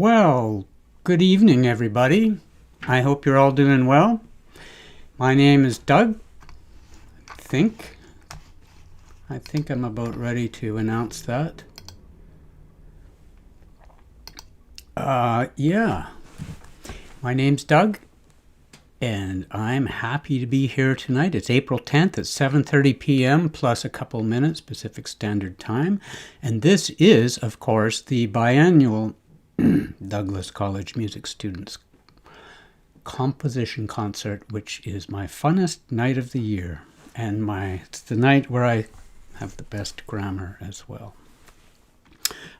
Well, good evening, everybody. I hope you're all doing well. My name is Doug. think. I think I'm about ready to announce that. Yeah. My name's Doug, and I'm happy to be here tonight. It's April 10th at 7:30 p.m. plus a couple minutes Pacific Standard Time. And this is, of course, the biannual Douglas College Music Students Composition Concert, which is my funnest night of the year. And it's the night where I have the best grammar as well.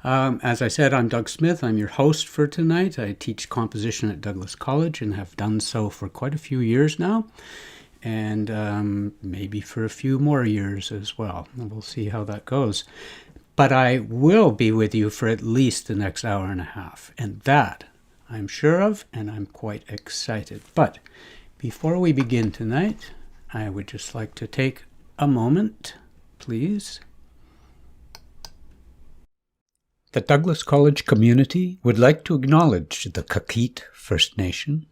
As I said, I'm Doug Smith. I'm your host for tonight. I teach composition at Douglas College and have done so for quite a few years now, and maybe for a few more years as well. We'll see how that goes. But I will be with you for at least the next hour and a half, and that I'm sure of, and I'm quite excited. But before we begin tonight, I would just like to take a moment, please. The Douglas College community would like to acknowledge the Coquille First Nation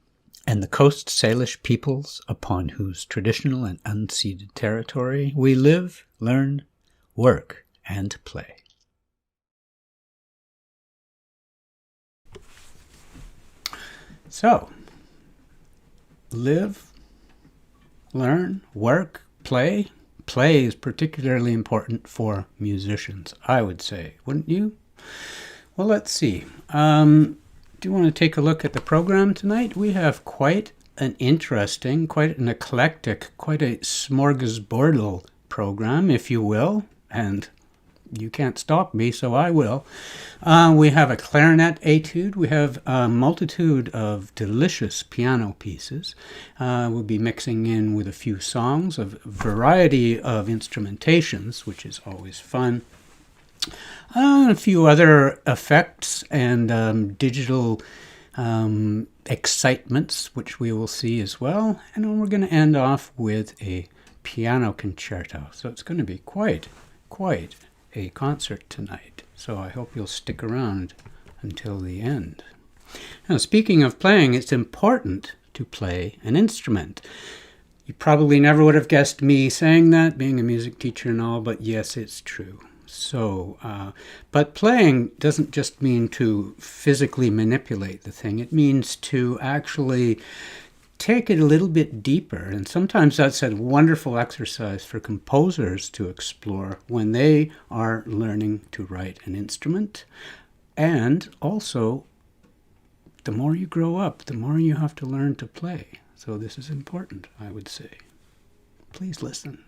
and the Coast Salish peoples upon whose traditional and unceded territory we live, learn, work, and play. So, live, learn, work, play. Play is particularly important for musicians, I would say, wouldn't you? Well, let's see. Do you want to take a look at the program tonight? We have quite an interesting, quite an eclectic, quite a smorgasbordal program, if you will, and you can't stop me, so I will. We have a clarinet etude. We have a multitude of delicious piano pieces. We'll be mixing in with a few songs, a variety of instrumentations, which is always fun. A few other effects and digital excitements, which we will see as well. And then we're going to end off with a piano concerto. So it's going to be quite a concert tonight. So I hope you'll stick around until the end. Now, speaking of playing, it's important to play an instrument. You probably never would have guessed me saying that, being a music teacher and all, but yes, it's true. So, but playing doesn't just mean to physically manipulate the thing. It means to actually take it a little bit deeper. And sometimes that's a wonderful exercise for composers to explore when they are learning to write an instrument. And also, the more you grow up, the more you have to learn to play. So this is important, I would say. Please listen.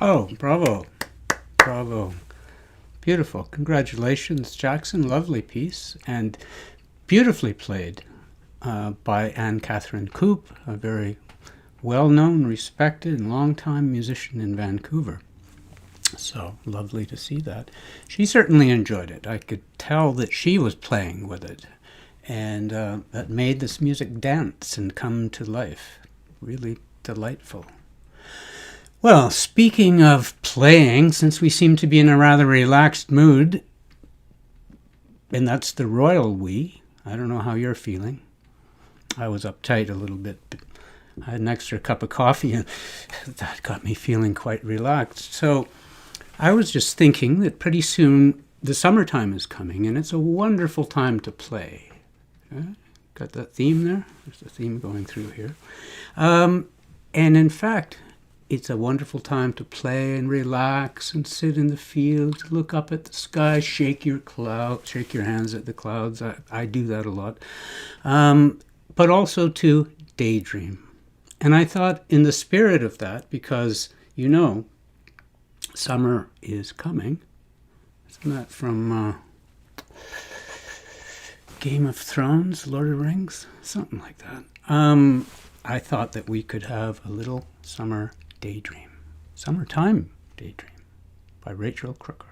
Oh, bravo. Bravo. Beautiful. Congratulations, Jackson. Lovely piece. And beautifully played by Anne Catherine Coop, a very well-known, respected, and long-time musician in Vancouver. So lovely to see that. She certainly enjoyed it. I could tell that she was playing with it, and that made this music dance and come to life. Really delightful. Well, speaking of playing, since we seem to be in a rather relaxed mood, and that's the royal we, I don't know how you're feeling. I was uptight a little bit, but I had an extra cup of coffee, and that got me feeling quite relaxed. So I was just thinking that pretty soon the summertime is coming, and it's a wonderful time to play. Got that theme there? There's a theme going through here. And in fact, it's a wonderful time to play and relax and sit in the fields, look up at the sky, shake your hands at the clouds. I do that a lot. But also to daydream. And I thought, in the spirit of that, because summer is coming. Isn't that from Game of Thrones, Lord of the Rings? Something like that. I thought that we could have a little summer daydream. Summertime Daydream by Rachel Crooker.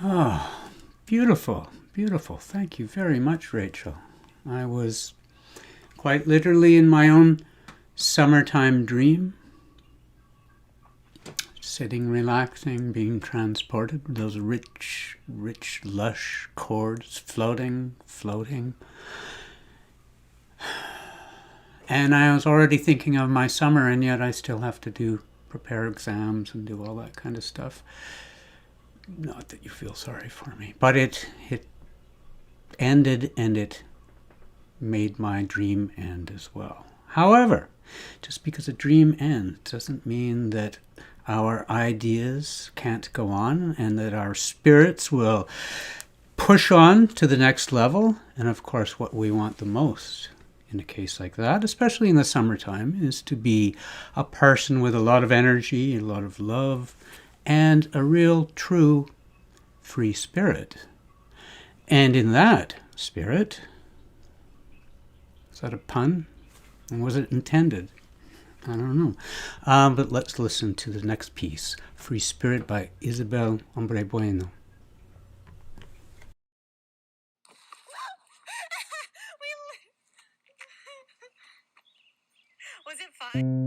Oh, beautiful, beautiful. Thank you very much, Rachel. I was quite literally in my own summertime dream, sitting, relaxing, being transported with those rich, rich, lush chords floating, floating. And I was already thinking of my summer, and yet I still have to prepare exams and do all that kind of stuff. Not that you feel sorry for me, but it ended, and it made my dream end as well. However, just because a dream ends doesn't mean that our ideas can't go on and that our spirits will push on to the next level. And of course, what we want the most in a case like that, especially in the summertime, is to be a person with a lot of energy, a lot of love, and a real, true, free spirit. And in that spirit, is that a pun? Or was it intended? I don't know. But let's listen to the next piece, Free Spirit by Isabel Hombre Bueno. Was it fun?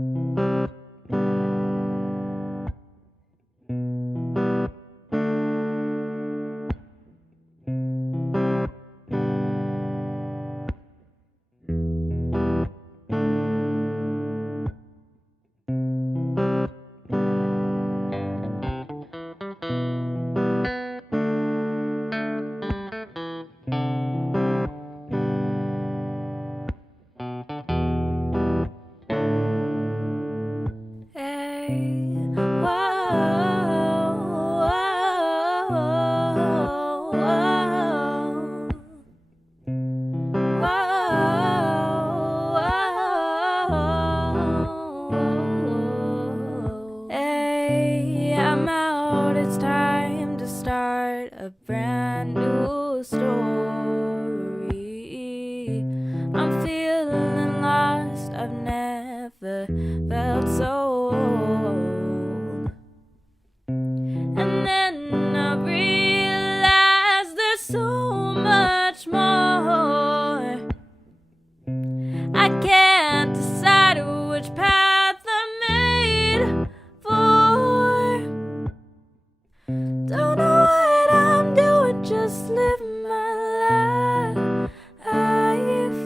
A brand new story. I'm feeling lost. I've never felt so old. And then I realized there's so much more. I can't decide which path I'm made for. Don't know just live my life,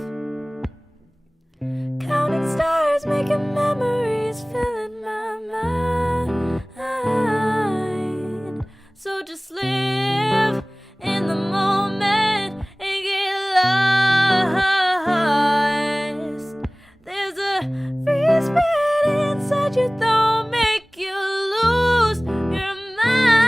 counting stars, making memories, filling my mind. So just live in the moment and get lost. There's a free spirit inside you, don't make you lose your mind.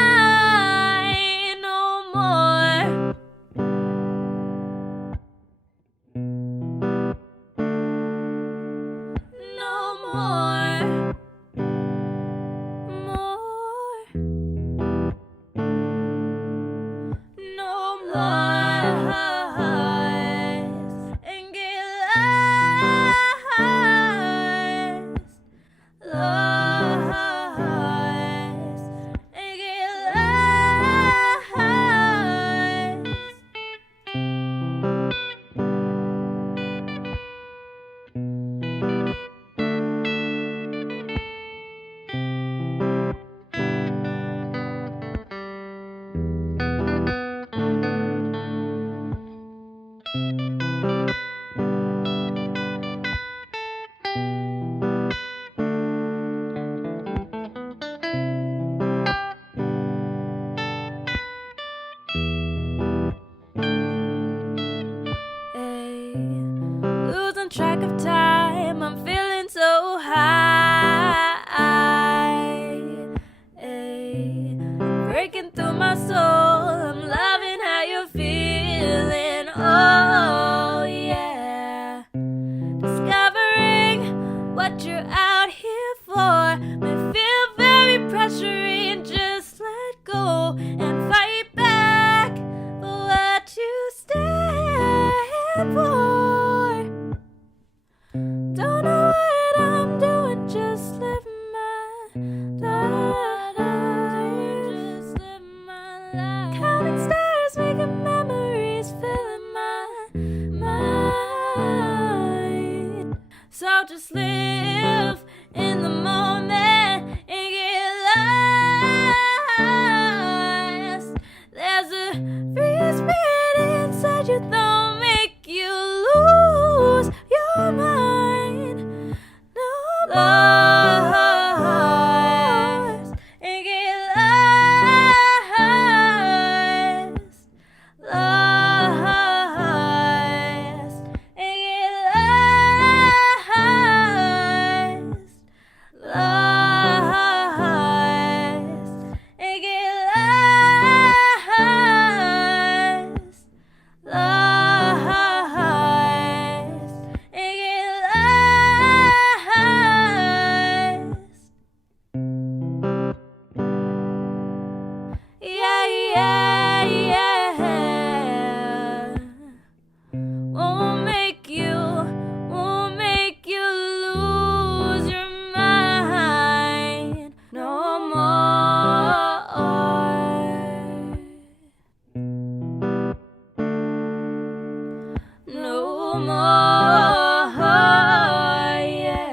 Losing track of time, I'm feeling so high. Breaking through my soul, I'm loving how you're feeling. Oh yeah, discovering what you're out here for may feel very pressuring. Just let go and fight back for what you stand for. Don't know what I'm doing, just live my life. Just live my life. just live in the moment and get lost. There's a free spirit inside you, don't make you lose your mind. No lost and get lost. Lost and get lost. Lost and get lost. Lost and get lost. Yeah, yeah, yeah. Won't make you lose your mind no more. No more, yeah.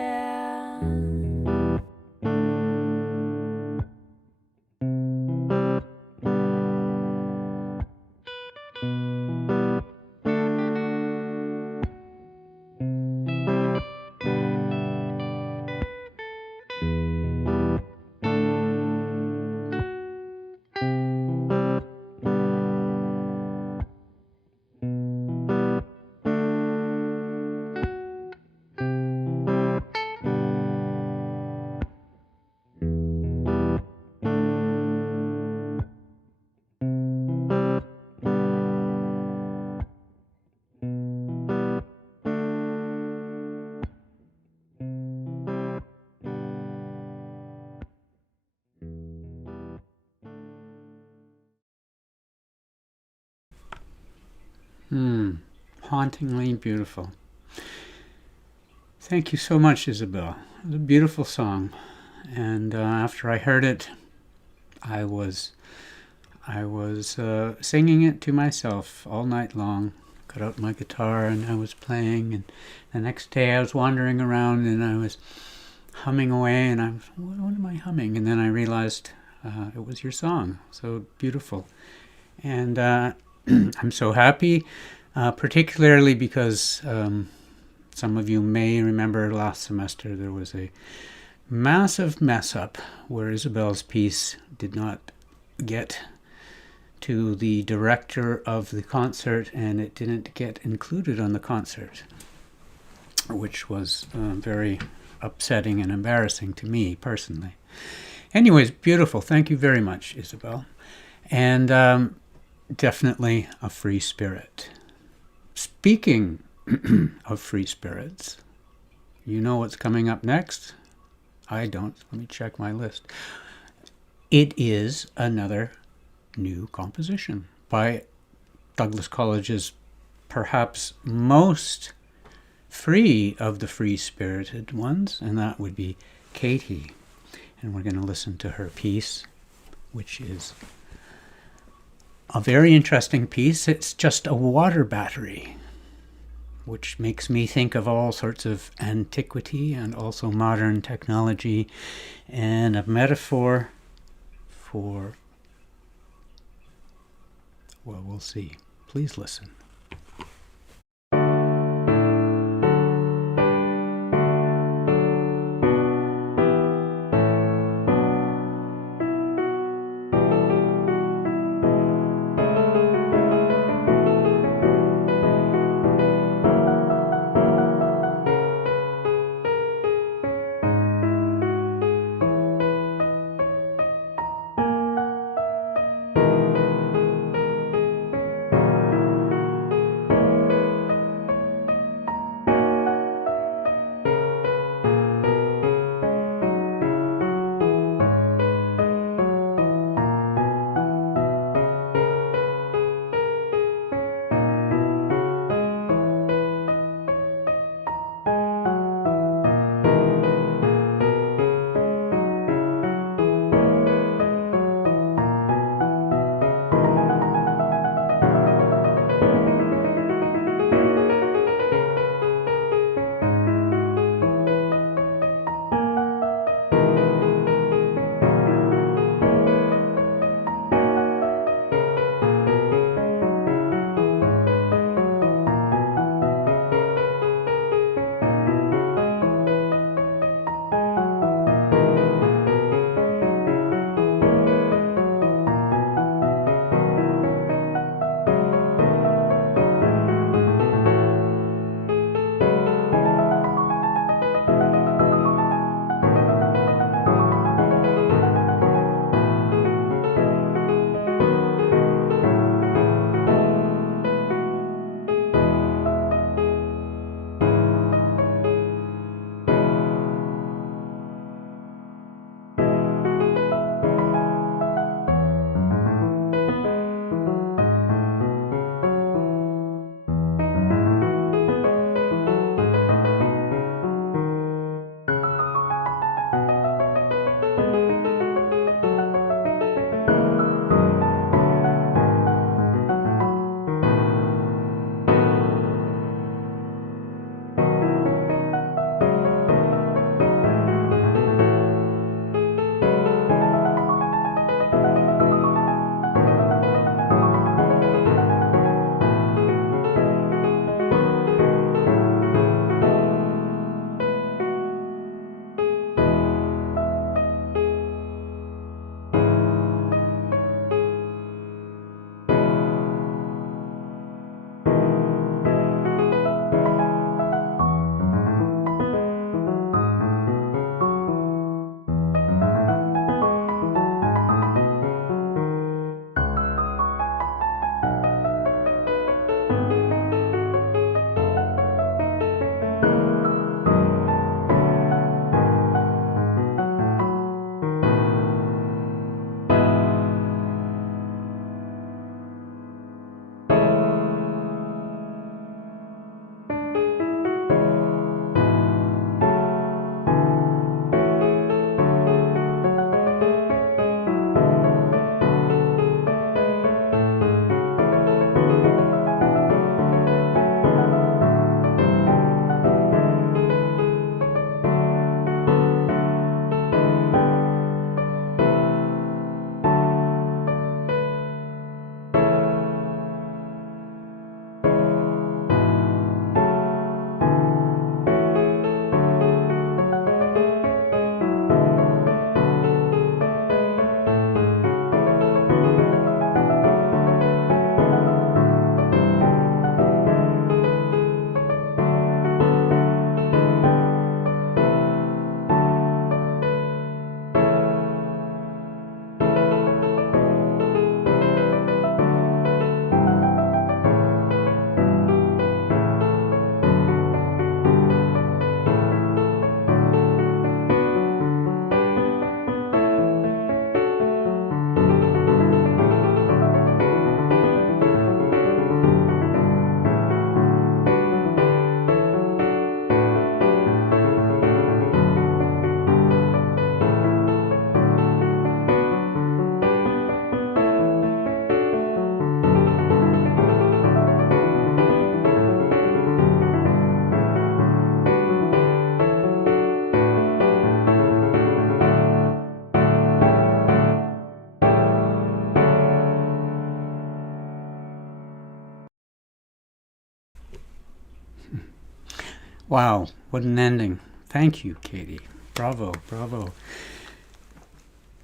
Hauntingly beautiful. Thank you so much, Isabel. It was a beautiful song, and after I heard it, I was singing it to myself all night long. Got out my guitar and I was playing, and the next day I was wandering around and I was humming away, and I was, what am I humming? And then I realized it was your song. So beautiful, and I'm so happy, particularly because some of you may remember last semester there was a massive mess up where Isabel's piece did not get to the director of the concert, and it didn't get included on the concert, which was very upsetting and embarrassing to me personally. Anyways, beautiful. Thank you very much, Isabel. And definitely a free spirit. Speaking of free spirits, you know what's coming up next? I don't. Let me check my list. It is another new composition by Douglas College's perhaps most free of the free-spirited ones, and that would be Katie. And we're going to listen to her piece, which is a very interesting piece. It's just a water battery, which makes me think of all sorts of antiquity and also modern technology, and a metaphor for, well, we'll see. Please listen. Wow, what an ending. Thank you, Katie. Bravo, bravo.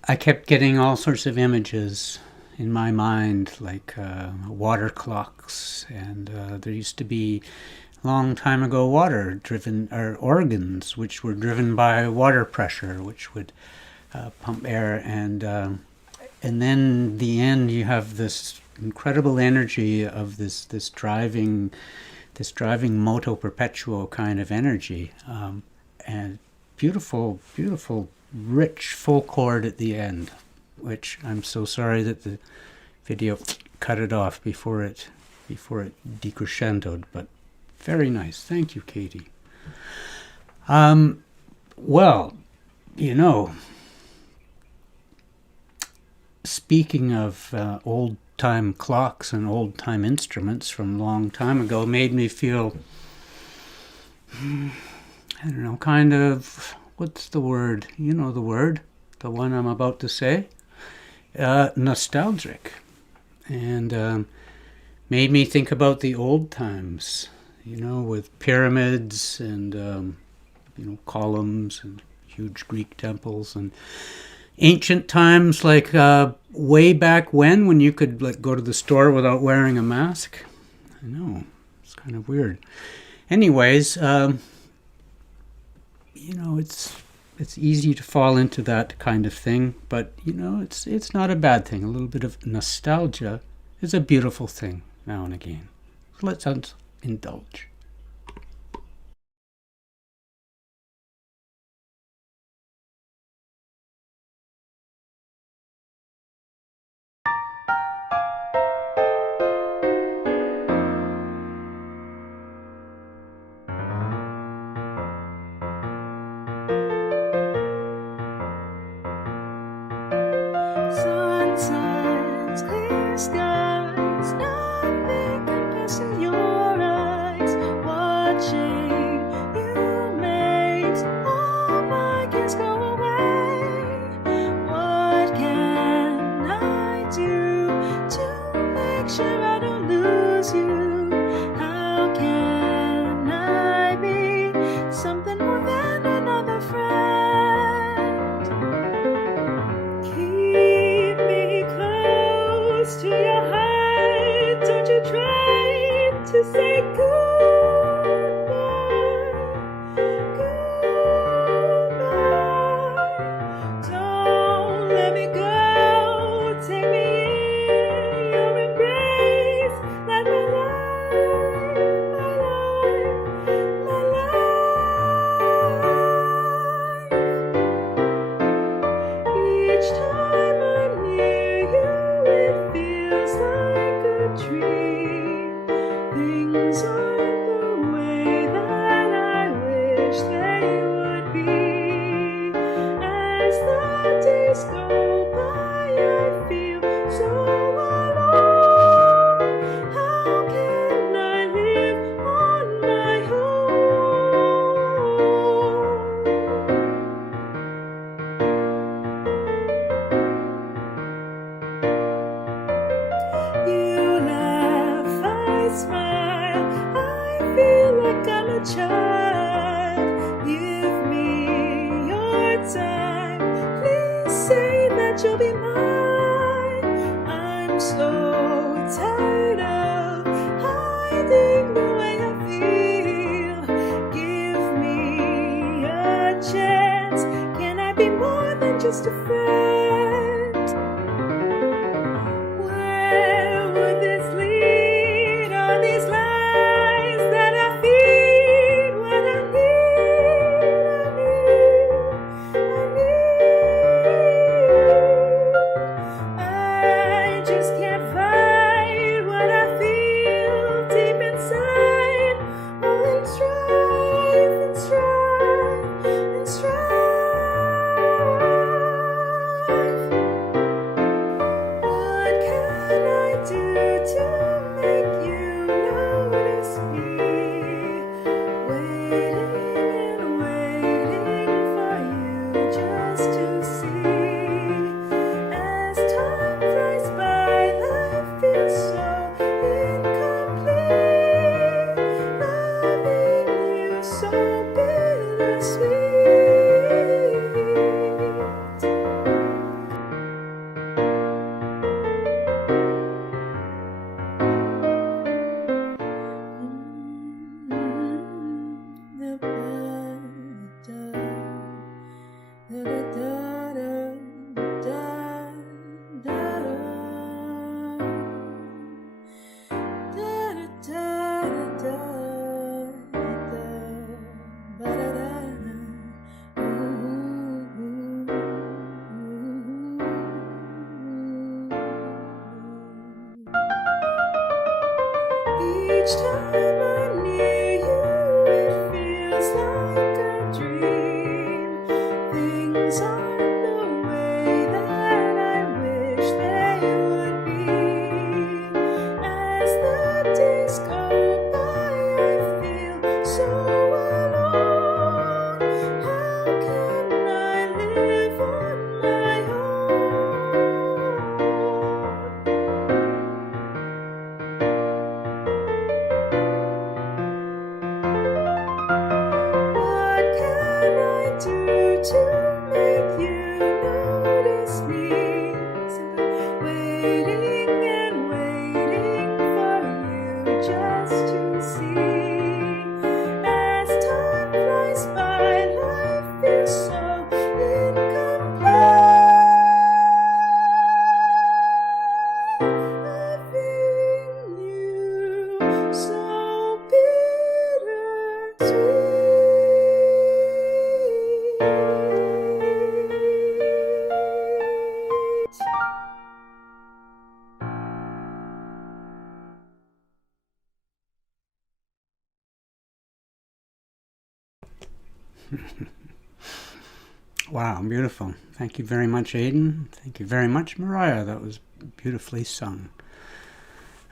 I kept getting all sorts of images in my mind, like water clocks, and there used to be a long time ago water driven, or organs which were driven by water pressure, which would pump air, and then the end you have this incredible energy of this driving moto perpetuo kind of energy, and beautiful, rich full chord at the end, which I'm so sorry that the video cut it off before it decrescendoed, but very nice. Thank you, Katie. Well, speaking of old-time clocks and old-time instruments from a long time ago, made me feel, I don't know, kind of, what's the word? You know the word, the one I'm about to say. Nostalgic. And made me think about the old times, with pyramids and, columns and huge Greek temples, and ancient times, like way back when you could go to the store without wearing a mask. I know, it's kind of weird. Anyways, it's easy to fall into that kind of thing, but it's not a bad thing. A little bit of nostalgia is a beautiful thing now and again. So let's indulge. Sunsets, clear skies, nothing compares to your eyes. Watching you makes all my cares go away. What can I do to make sure I don't lose you? How can I be something more than another friend? Keep me close to your heart. Don't you try to say goodbye, goodbye. Don't let me go. Take me in your embrace. Let my life, my life. Each time I'm near you, it feels like a dream. Things aren't the way that I wish they would be. As the days go by, I feel so alone. How can I live on my own? You laugh, I smile, I feel like I'm a child. Give me your time, please say that you'll be mine. I'm so tired of hiding the way I feel. Give me a chance, can I be more than just a friend? Where would this lead? All these lies that I feed. What I need. I just can't fight what I feel deep inside. All in strife and strife and strife. What can I do to make you notice me? Waiting and waiting for you just to see. As time flies by, life feels so incomplete. Loving you so Each time I'm near you, it feels like a dream. Things aren't the way that I wish they would be. As the days go by, I feel so alone. How can I live on my What can I do to make you notice me? Simply waiting and waiting for you just to see. As time flies by, life feels so incomplete. Loving you so bittersweet. Wow, beautiful. Thank you very much, Aidan. Thank you very much, Mariah. That was beautifully sung.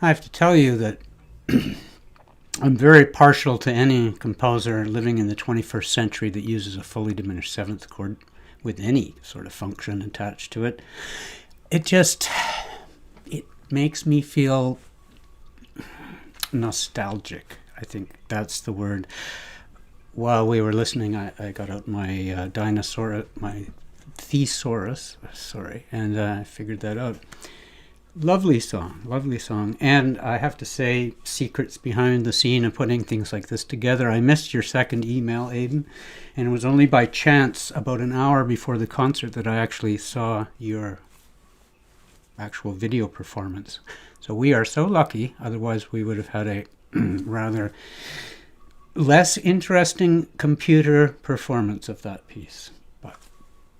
I have to tell you that I'm very partial to any composer living in the 21st century that uses a fully diminished seventh chord with any sort of function attached to it. It makes me feel nostalgic. I think that's the word. While we were listening, I got out my my thesaurus, and I figured that out. Lovely song. And I have to say, secrets behind the scene of putting things like this together. I missed your second email, Aidan, and it was only by chance, about an hour before the concert, that I actually saw your actual video performance. So we are so lucky, otherwise we would have had a rather less interesting computer performance of that piece. But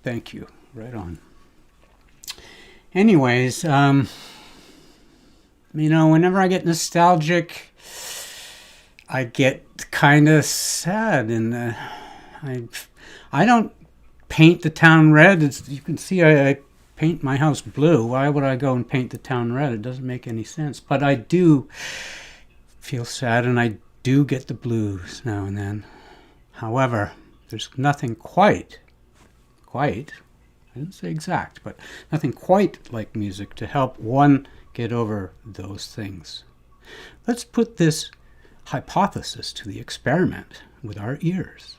thank you. Right on. Anyways, whenever I get nostalgic, I get kind of sad, and I don't paint the town red. You can see I paint my house blue. Why would I go and paint the town red? It doesn't make any sense. But I do feel sad, and I do get the blues now and then. However, there's nothing quite, I didn't say exact, but nothing quite like music to help one get over those things. Let's put this hypothesis to the experiment with our ears.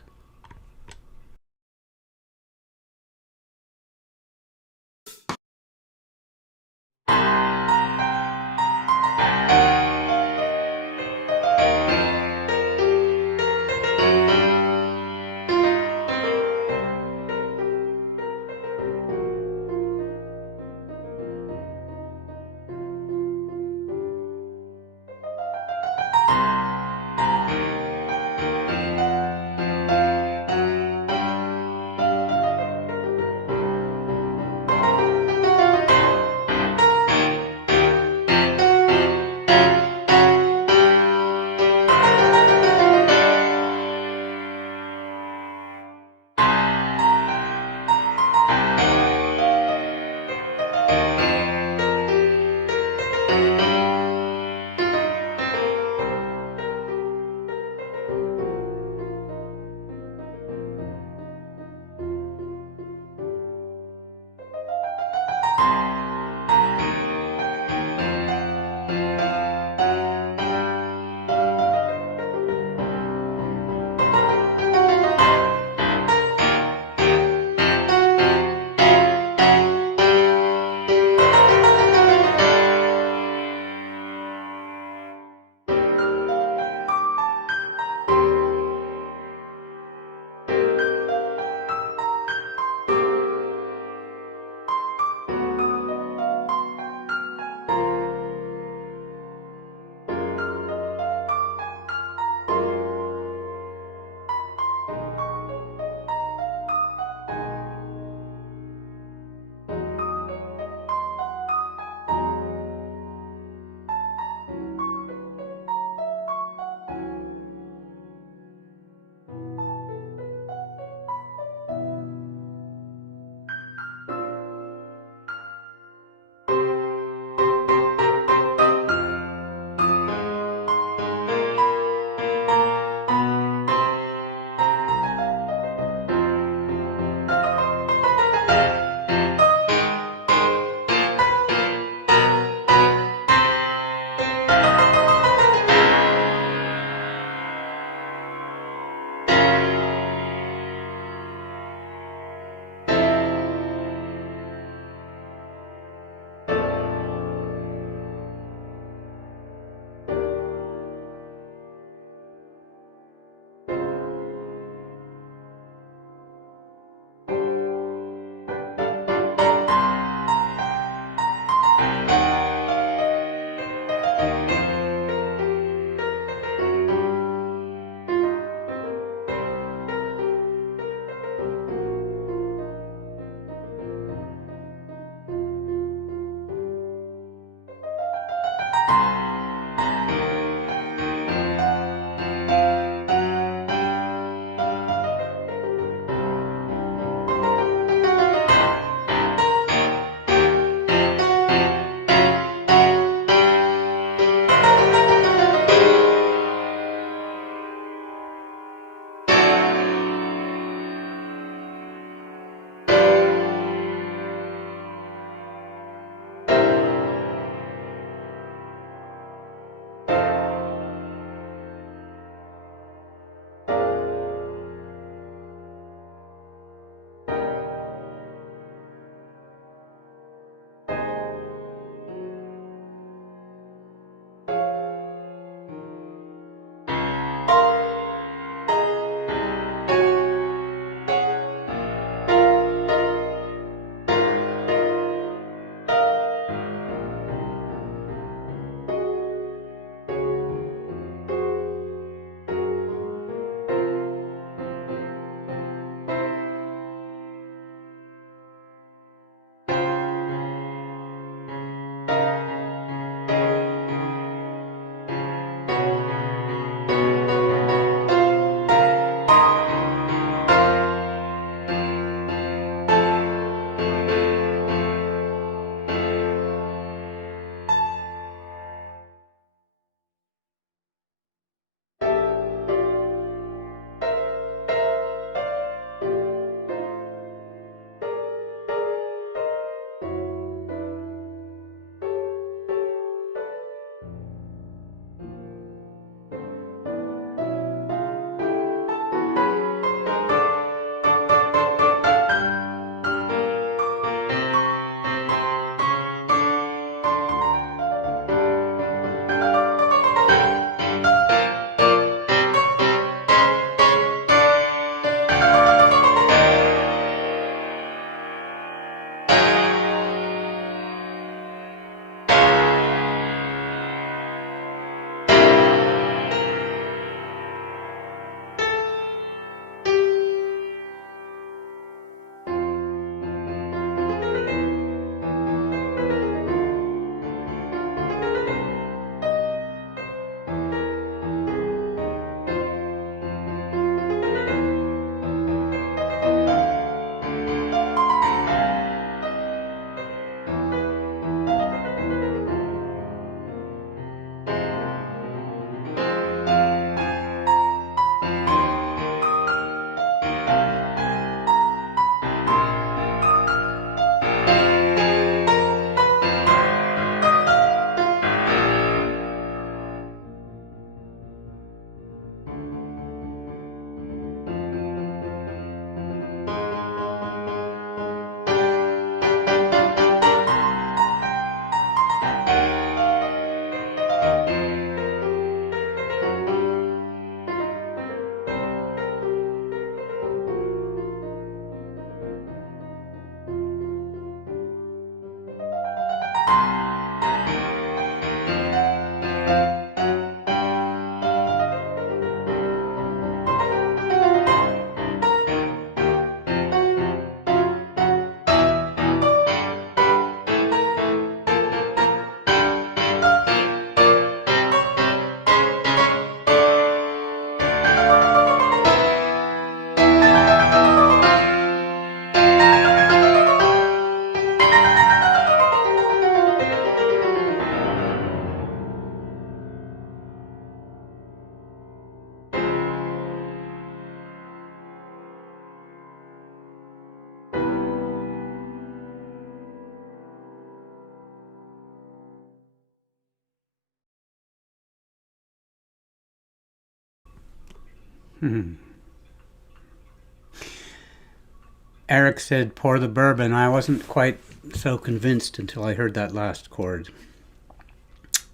Eric said, pour the bourbon. I wasn't quite so convinced until I heard that last chord.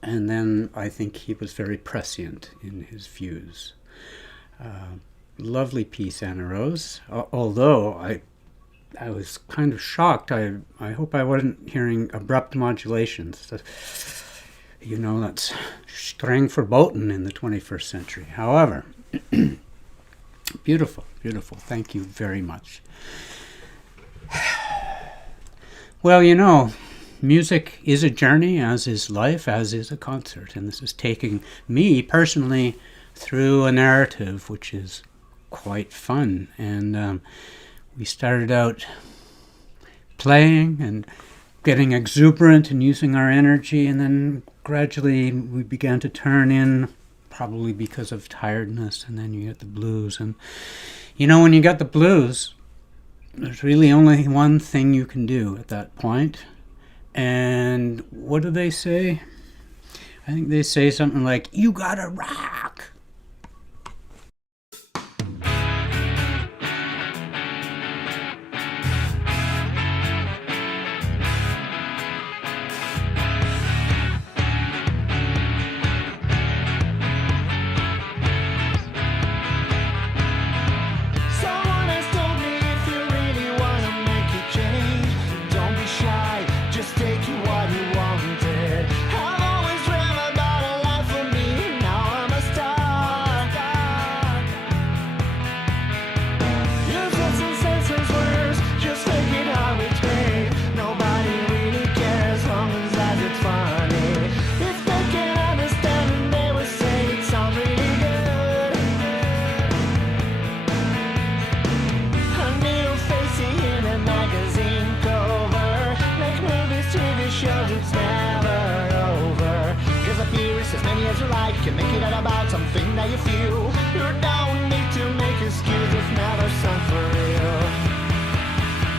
And then I think he was very prescient in his views. Lovely piece, Anna Rose. Although I was kind of shocked. I hope I wasn't hearing abrupt modulations. You know, that's streng verboten in the 21st century. However, beautiful, beautiful. Thank you very much. Well, you know, music is a journey, as is life, as is a concert. And this is taking me personally through a narrative, which is quite fun. And we started out playing and getting exuberant and using our energy, and then gradually we began to turn in, probably because of tiredness, and then you get the blues. And when you got the blues, there's really only one thing you can do at that point. And what do they say? I think they say something like, "You gotta rock." As many as you like, can make it all about something that you feel. You don't need to make excuses, never sound for real.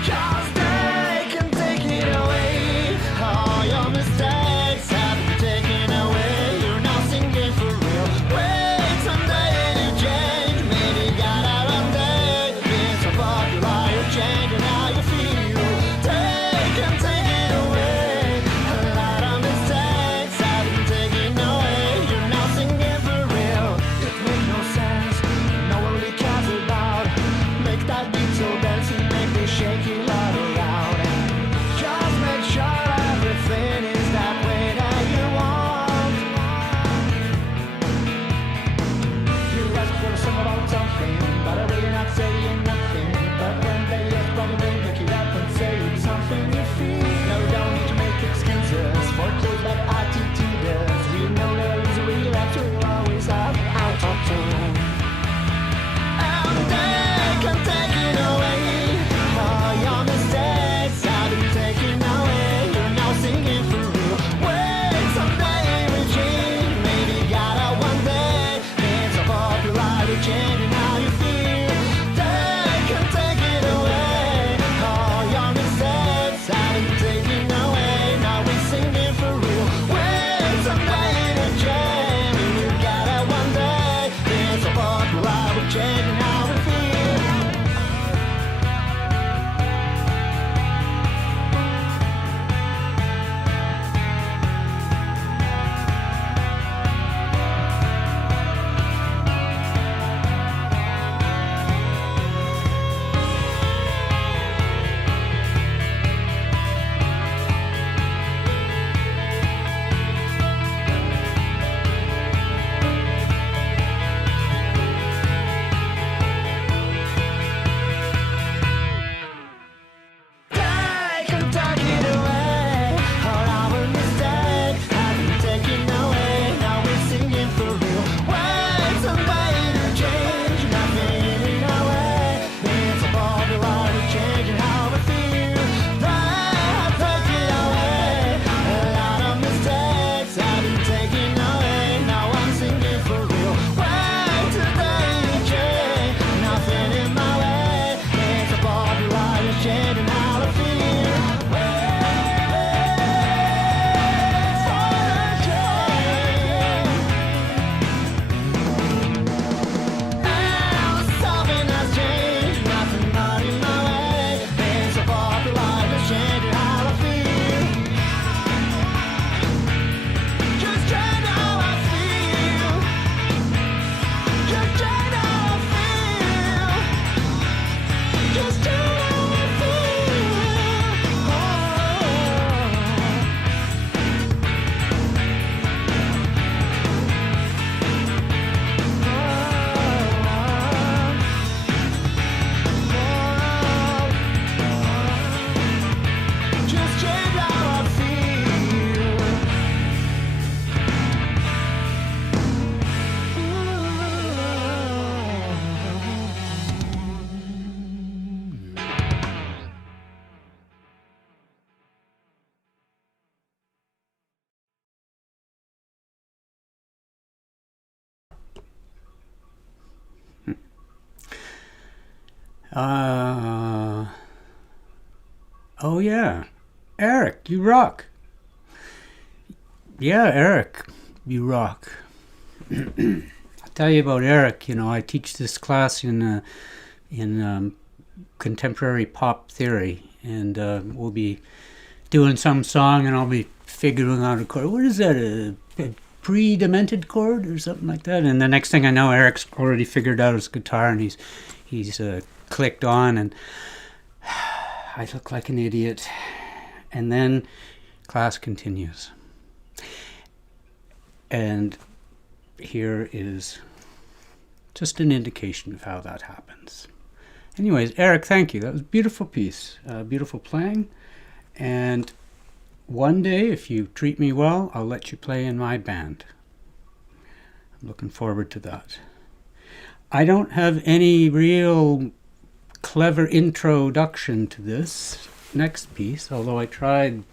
'Cause they can take it away. All your mistakes have been taken away. You're now singing for real. Wait, someday you change. Maybe got out one day. Been so popular, you're changing how you feel. They can take it away. A lot of mistakes have been taken away. You're now singing for real. It makes no sense. No one really cares about. Make that beat so Oh yeah, Eric, you rock. Yeah, Eric, you rock. I'll tell you about Eric. You know, I teach this class in contemporary pop theory, and we'll be doing some song, and I'll be figuring out a chord. What is that? A pre-demented chord or something like that? And the next thing I know, Eric's already figured out his guitar, and he's clicked on, and I look like an idiot. And then class continues. And here is just an indication of how that happens. Anyways, Eric, thank you. That was a beautiful piece, beautiful playing. And one day, if you treat me well, I'll let you play in my band. I'm looking forward to that. I don't have any real clever introduction to this next piece, although I tried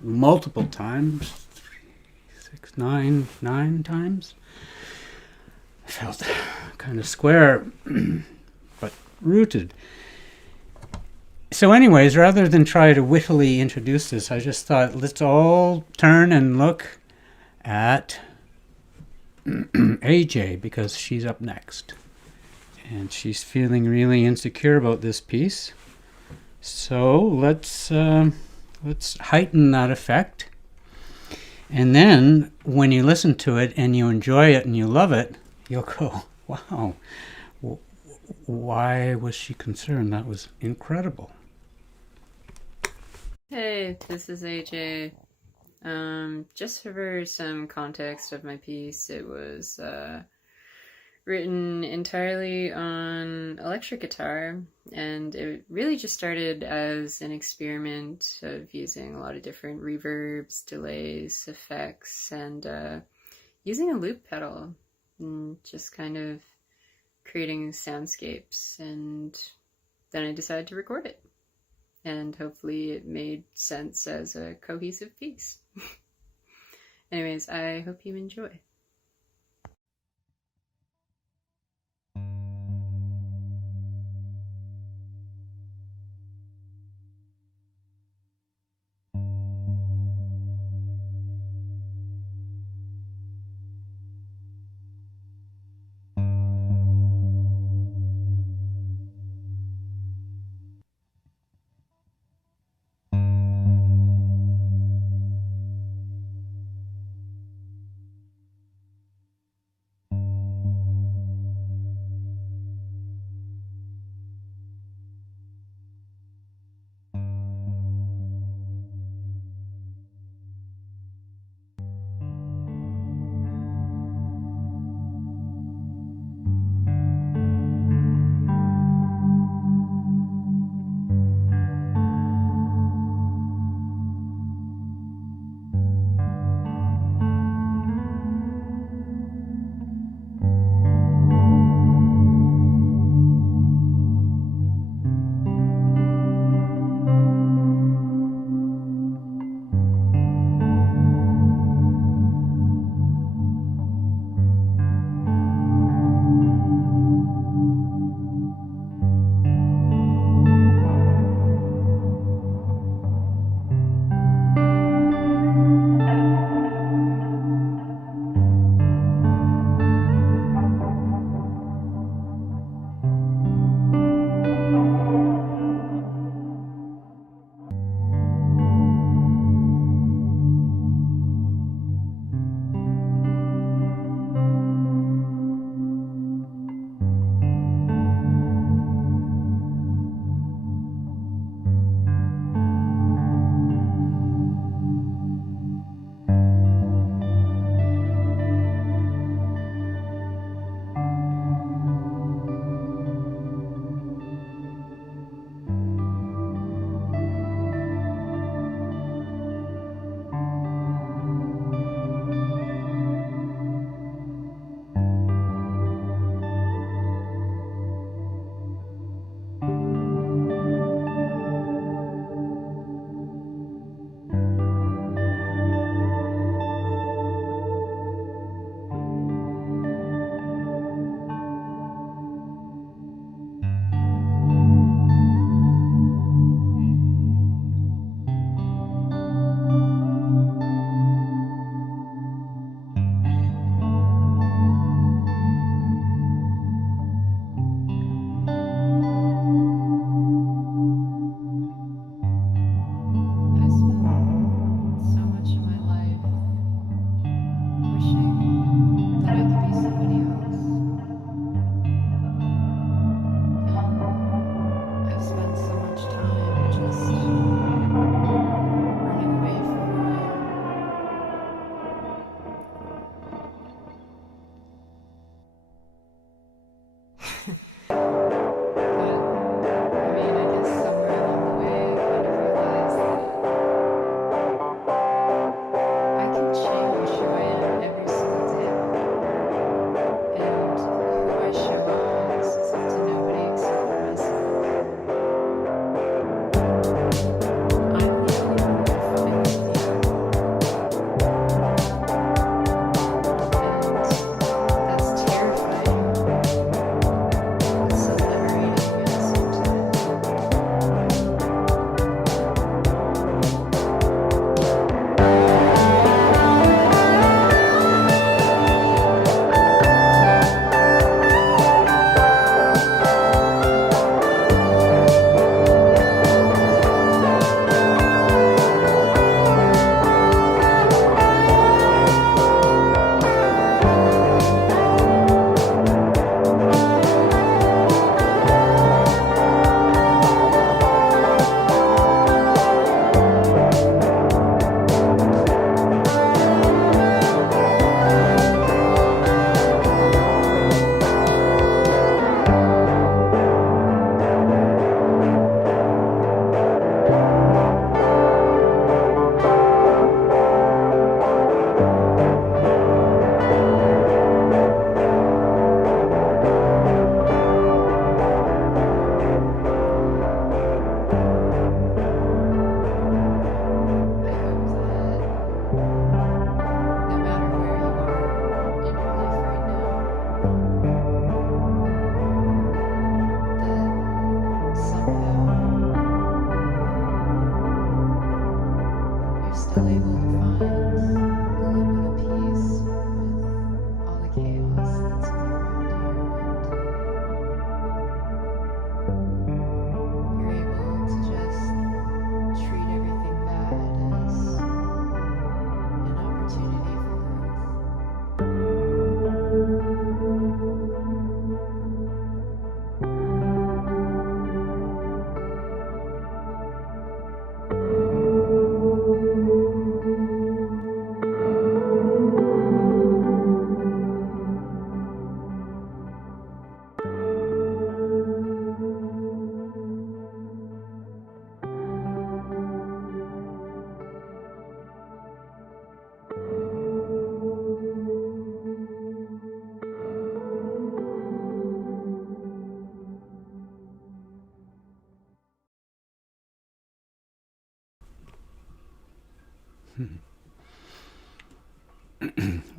multiple times, 9 times. I felt kind of square, but rooted. So anyways, rather than try to wittily introduce this, I just thought, let's all turn and look at AJ, because she's up next. And she's feeling really insecure about this piece. So let's heighten that effect. And then when you listen to it and you enjoy it and you love it, you'll go, wow, why was she concerned? That was incredible. Hey, this is AJ. Just for some context of my piece, it was written entirely on electric guitar, and it really just started as an experiment of using a lot of different reverbs, delays, effects, and using a loop pedal, and just kind of creating soundscapes, and then I decided to record it. And hopefully it made sense as a cohesive piece. Anyways, I hope you enjoy.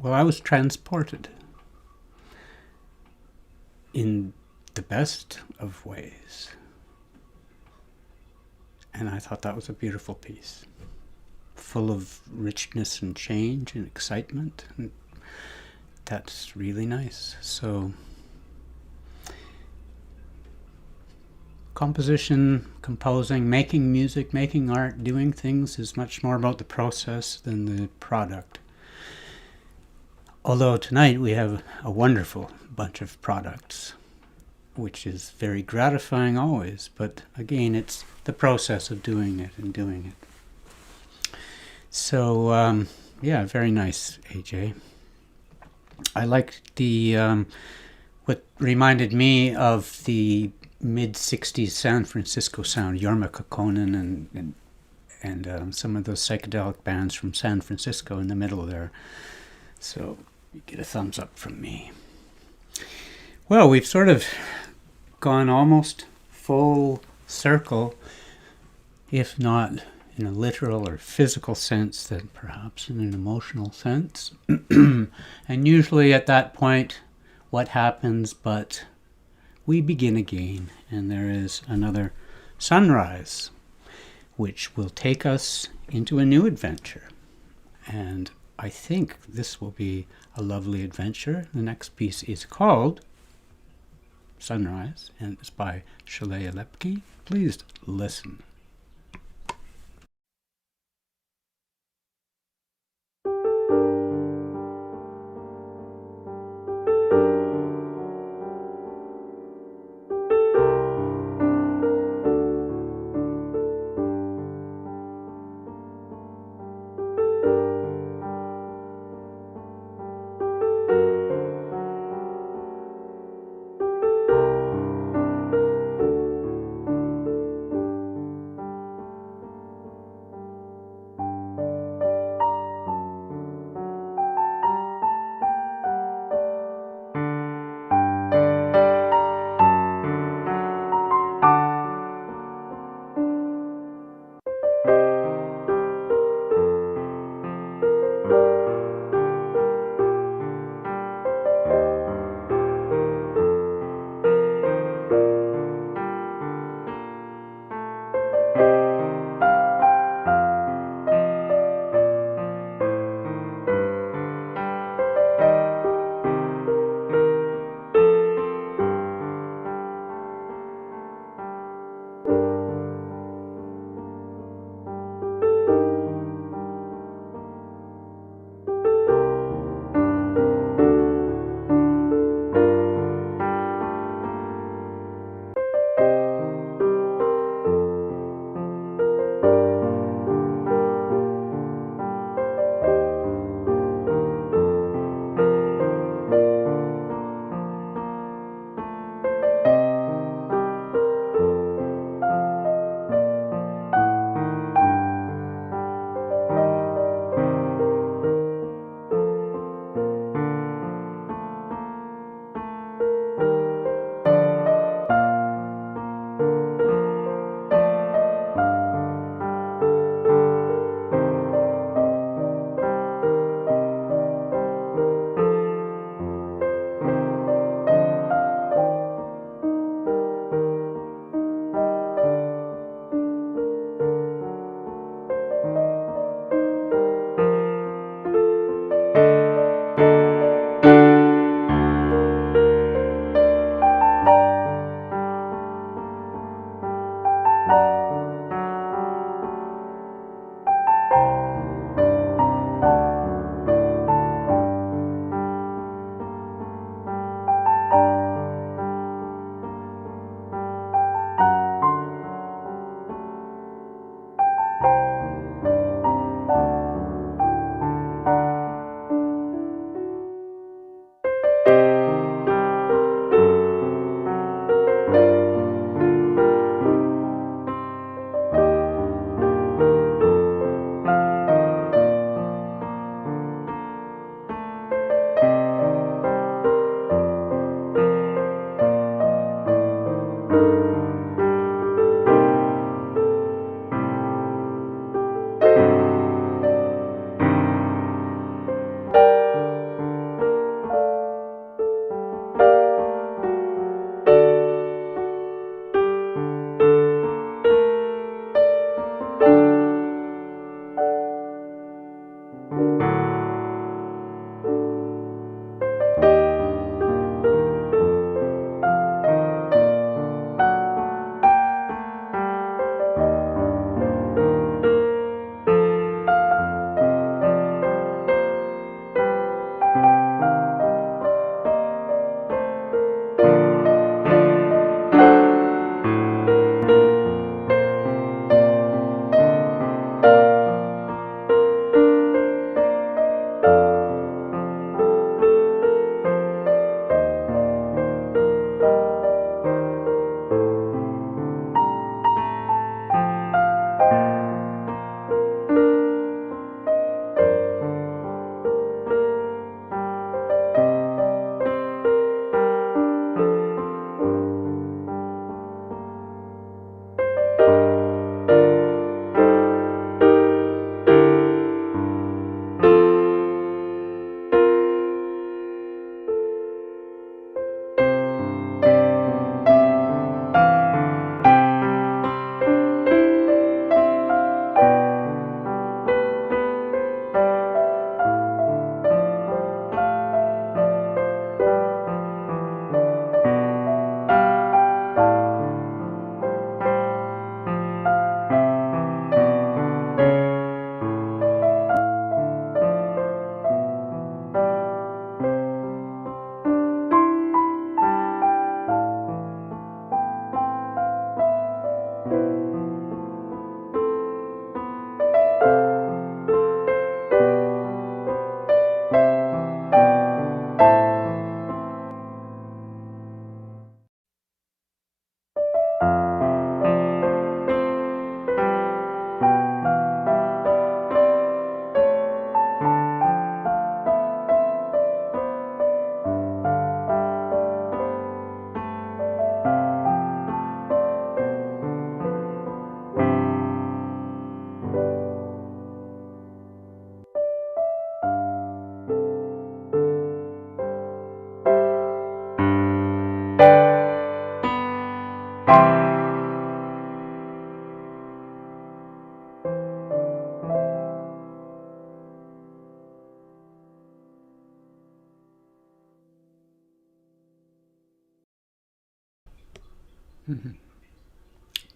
Well, I was transported in the best of ways. And I thought that was a beautiful piece, full of richness and change and excitement. And that's really nice. So, composition, composing, making music, making art, doing things is much more about the process than the product. Although tonight we have a wonderful bunch of products, which is very gratifying always, but again, it's the process of doing it and doing it. So, yeah, very nice, AJ. I liked the, what reminded me of the mid-60s San Francisco sound, Jorma Kaukonen and some of those psychedelic bands from San Francisco in the middle there. So you get a thumbs up from me. Well, we've sort of gone almost full circle, if not in a literal or physical sense, then perhaps in an emotional sense. And usually at that point, what happens but we begin again, and there is another sunrise, which will take us into a new adventure. And I think this will be a lovely adventure. The next piece is called Sunrise, and it's by Shalaya Lepke. Please listen.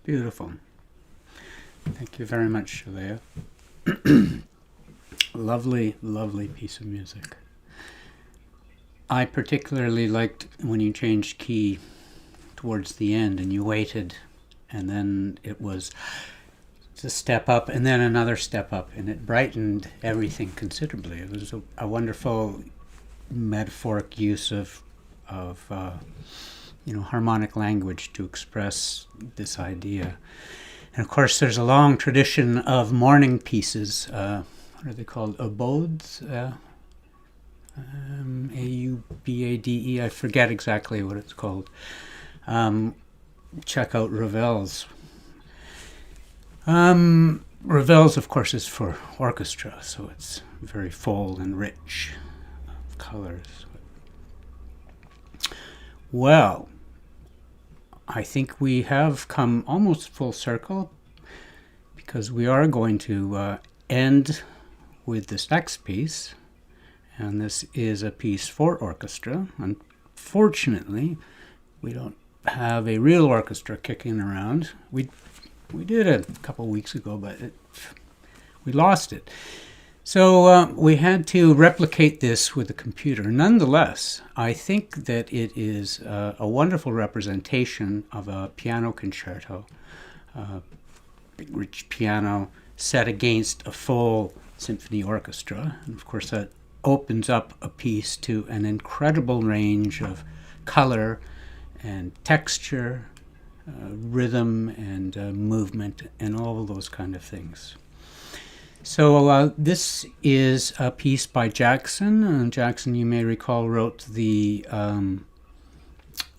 Beautiful. Thank you very much, Shalea. Lovely, lovely piece of music. I particularly liked when you changed key towards the end and you waited, and then it was a step up and then another step up, and it brightened everything considerably. It was a wonderful metaphoric use of harmonic language to express this idea. And of course, there's a long tradition of morning pieces. What are they called? Abodes? Aubade. I forget exactly what it's called. Check out Ravel's. Ravel's, of course, is for orchestra, so it's very full and rich of colors. Well, I think we have come almost full circle, because we are going to end with this next piece, and this is a piece for orchestra. Unfortunately, we don't have a real orchestra kicking around. We did a couple weeks ago, but we lost it. So we had to replicate this with a computer. Nonetheless, I think that it is a wonderful representation of a piano concerto, big rich piano set against a full symphony orchestra. And of course, that opens up a piece to an incredible range of color and texture, rhythm and movement, and all of those kind of things. So this is a piece by Jackson. Jackson, you may recall, wrote the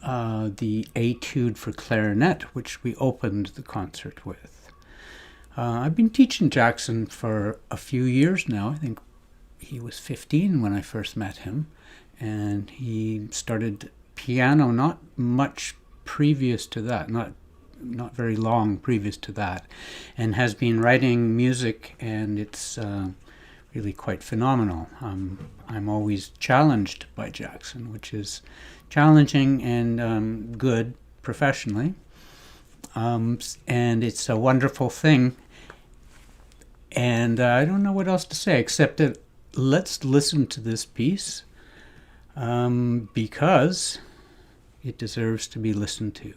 Etude for Clarinet, which we opened the concert with. I've been teaching Jackson for a few years now. I think he was 15 when I first met him, and he started piano not much previous to that, not very long previous to that, and has been writing music, and it's really quite phenomenal. I'm always challenged by Jackson, which is challenging and good professionally, and it's a wonderful thing. And I don't know what else to say, except that let's listen to this piece, because it deserves to be listened to.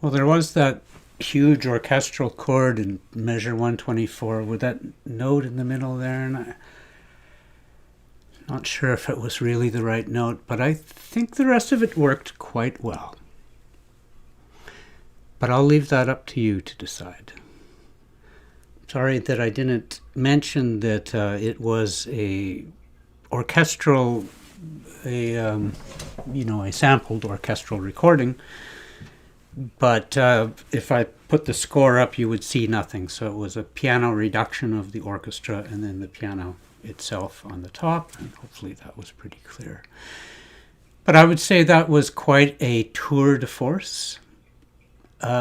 Well, there was that huge orchestral chord in measure 124 with that note in the middle there, and I'm not sure if it was really the right note, but I think the rest of it worked quite well. But I'll leave that up to you to decide. Sorry that I didn't mention that it was a orchestral, a sampled orchestral recording. But if I put the score up, you would see nothing. So it was a piano reduction of the orchestra and then the piano itself on the top. And hopefully that was pretty clear. But I would say that was quite a tour de force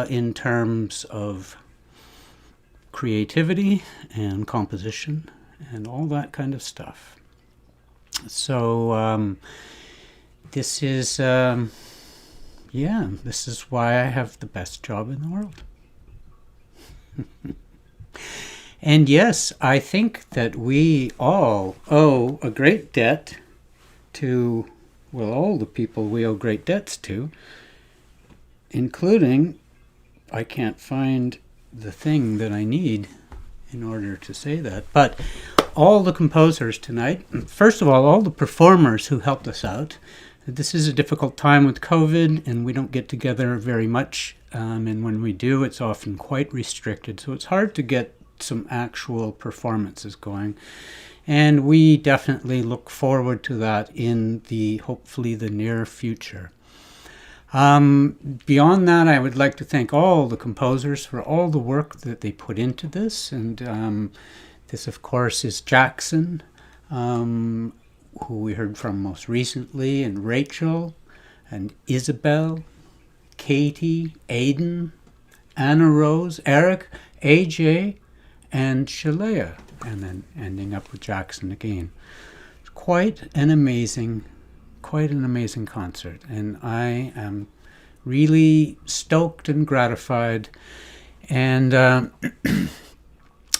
in terms of creativity and composition and all that kind of stuff. So this is... this is why I have the best job in the world. And yes, I think that we all owe a great debt to, well, all the people we owe great debts to, including, I can't find the thing that I need in order to say that, but all the composers tonight. First of all the performers who helped us out. This is a difficult time with COVID, and we don't get together very much, and when we do, it's often quite restricted, so it's hard to get some actual performances going, and we definitely look forward to that in hopefully the near future. Beyond that, I would like to thank all the composers for all the work that they put into this, and this, of course, is Jackson, who we heard from most recently, and Rachel, and Isabel, Katie, Aidan, Anna Rose, Eric, AJ, and Shalea, and then ending up with Jackson again. It's quite an amazing concert, and I am really stoked and gratified, and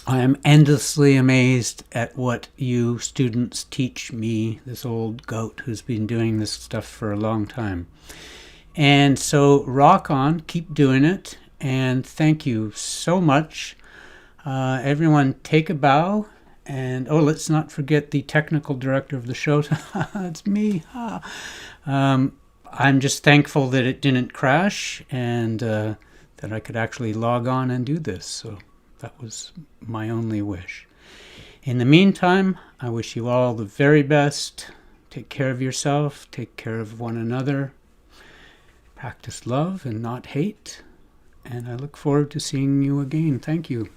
I am endlessly amazed at what you students teach me, this old goat who's been doing this stuff for a long time. And so rock on, keep doing it, and thank you so much. Everyone take a bow, and let's not forget the technical director of the show. It's me. I'm just thankful that it didn't crash, and that I could actually log on and do this. So that was my only wish. In the meantime, I wish you all the very best. Take care of yourself. Take care of one another. Practice love and not hate. And I look forward to seeing you again. Thank you.